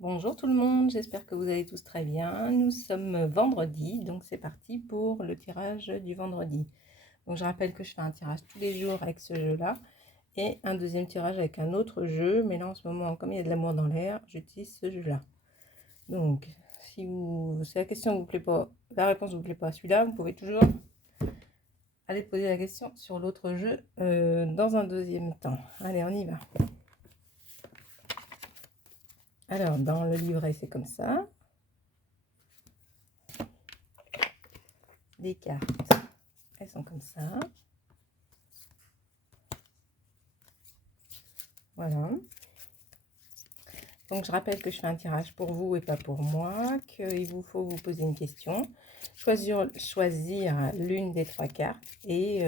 Bonjour tout le monde, j'espère que vous allez tous très bien. Nous sommes vendredi, donc c'est parti pour le tirage du vendredi. Donc je rappelle que je fais un tirage tous les jours avec ce jeu-là et un deuxième tirage avec un autre jeu, mais là en ce moment, comme il y a de l'amour dans l'air, j'utilise ce jeu-là. Donc si la question vous plaît pas, la réponse vous plaît pas à celui-là, vous pouvez toujours aller poser la question sur l'autre jeu dans un deuxième temps. Allez, on y va. Alors, dans le livret, c'est comme ça. Les cartes, elles sont comme ça. Voilà. Donc, je rappelle que je fais un tirage pour vous et pas pour moi, qu'il vous faut vous poser une question, choisir l'une des trois cartes et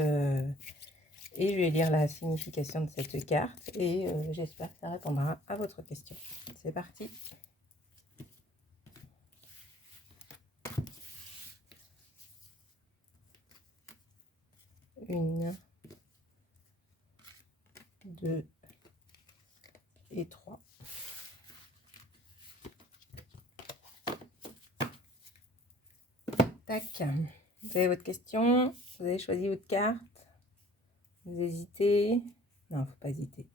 je vais lire la signification de cette carte et j'espère que ça répondra à votre question. C'est parti. Une, deux et trois. Tac. Vous avez votre question, vous avez choisi votre carte, vous hésitez. Non, faut pas hésiter.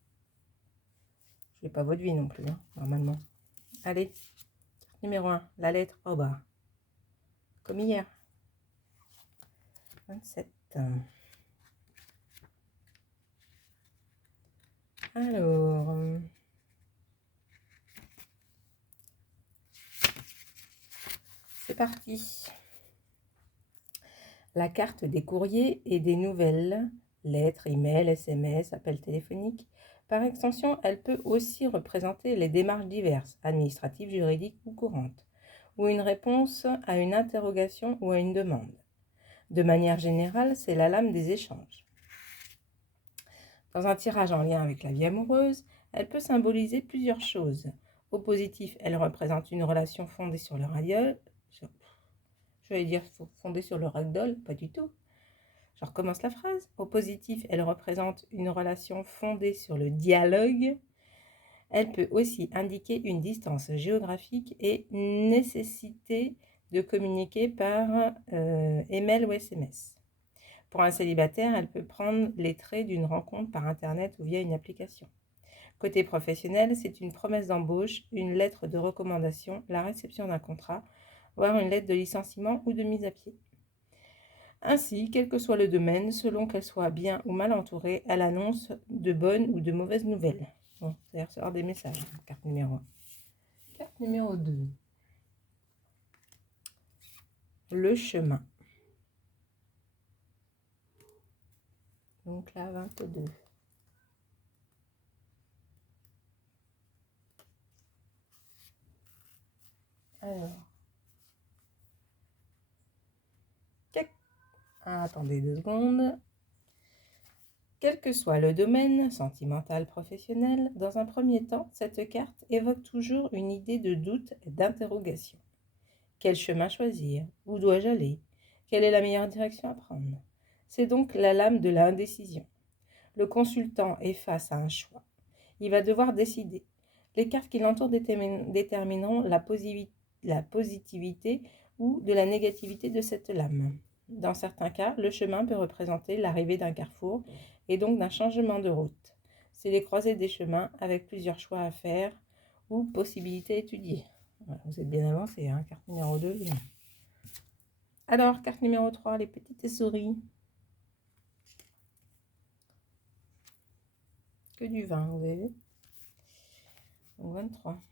Je n'ai pas votre vie non plus, hein, normalement. Allez, carte numéro 1, la lettre O bas. Comme hier. 27. Alors, c'est parti. La carte des courriers et des nouvelles, lettres, emails, SMS, appels téléphoniques. Par extension, elle peut aussi représenter les démarches diverses, administratives, juridiques ou courantes, ou une réponse à une interrogation ou à une demande. De manière générale, c'est la lame des échanges. Dans un tirage en lien avec la vie amoureuse, elle peut symboliser plusieurs choses. Au positif, elle représente une relation fondée sur le radiol. Je vais dire fondée sur le ragdoll, pas du tout. Je recommence la phrase. Au positif, elle représente une relation fondée sur le dialogue. Elle peut aussi indiquer une distance géographique et nécessité de communiquer par email ou SMS. Pour un célibataire, elle peut prendre les traits d'une rencontre par Internet ou via une application. Côté professionnel, c'est une promesse d'embauche, une lettre de recommandation, la réception d'un contrat, voire une lettre de licenciement ou de mise à pied. Ainsi, quel que soit le domaine, selon qu'elle soit bien ou mal entourée, elle annonce de bonnes ou de mauvaises nouvelles. Bon, c'est-à-dire recevoir des messages. Carte numéro 1. Carte numéro 2. Le chemin. Donc là, 22. Alors. Attendez 2 secondes. Quel que soit le domaine, sentimental, professionnel, dans un premier temps, cette carte évoque toujours une idée de doute et d'interrogation. Quel chemin choisir? Où dois-je aller? Quelle est la meilleure direction à prendre? C'est donc la lame de l'indécision. Le consultant est face à un choix. Il va devoir décider. Les cartes qui l'entourent détermineront la positivité ou de la négativité de cette lame. Dans certains cas, le chemin peut représenter l'arrivée d'un carrefour et donc d'un changement de route. C'est les croisées des chemins avec plusieurs choix à faire ou possibilités étudiées. Voilà, vous êtes bien avancé, hein, carte numéro 2. Alors, carte numéro 3, les petites souris. Que du vin, vous avez vu? Donc 23.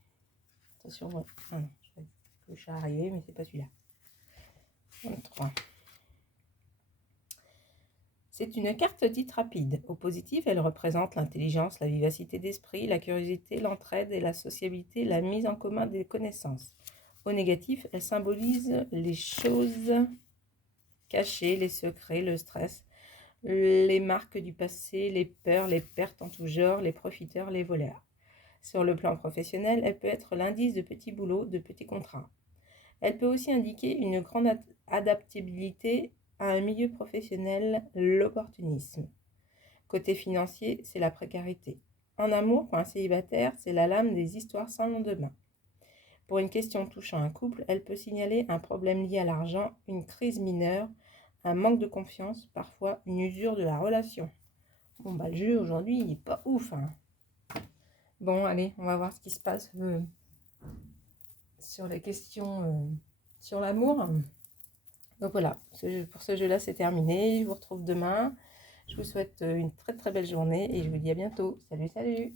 Attention, ouais. Ah non, je vais le chat arriver, mais c'est pas celui-là. 23. C'est une carte dite rapide. Au positif, elle représente l'intelligence, la vivacité d'esprit, la curiosité, l'entraide et la sociabilité, la mise en commun des connaissances. Au négatif, elle symbolise les choses cachées, les secrets, le stress, les marques du passé, les peurs, les pertes en tout genre, les profiteurs, les voleurs. Sur le plan professionnel, elle peut être l'indice de petits boulots, de petits contrats. Elle peut aussi indiquer une grande adaptabilité à un milieu professionnel, l'opportunisme. Côté financier, c'est la précarité. En amour, pour un célibataire, c'est la lame des histoires sans lendemain. Pour une question touchant un couple, elle peut signaler un problème lié à l'argent, une crise mineure, un manque de confiance, parfois une usure de la relation. Bon, bah le jeu aujourd'hui, il n'est pas ouf, hein. Bon, allez, on va voir ce qui se passe sur les questions sur l'amour. Donc voilà, pour ce jeu-là, c'est terminé. Je vous retrouve demain. Je vous souhaite une très très belle journée et je vous dis à bientôt. Salut, salut!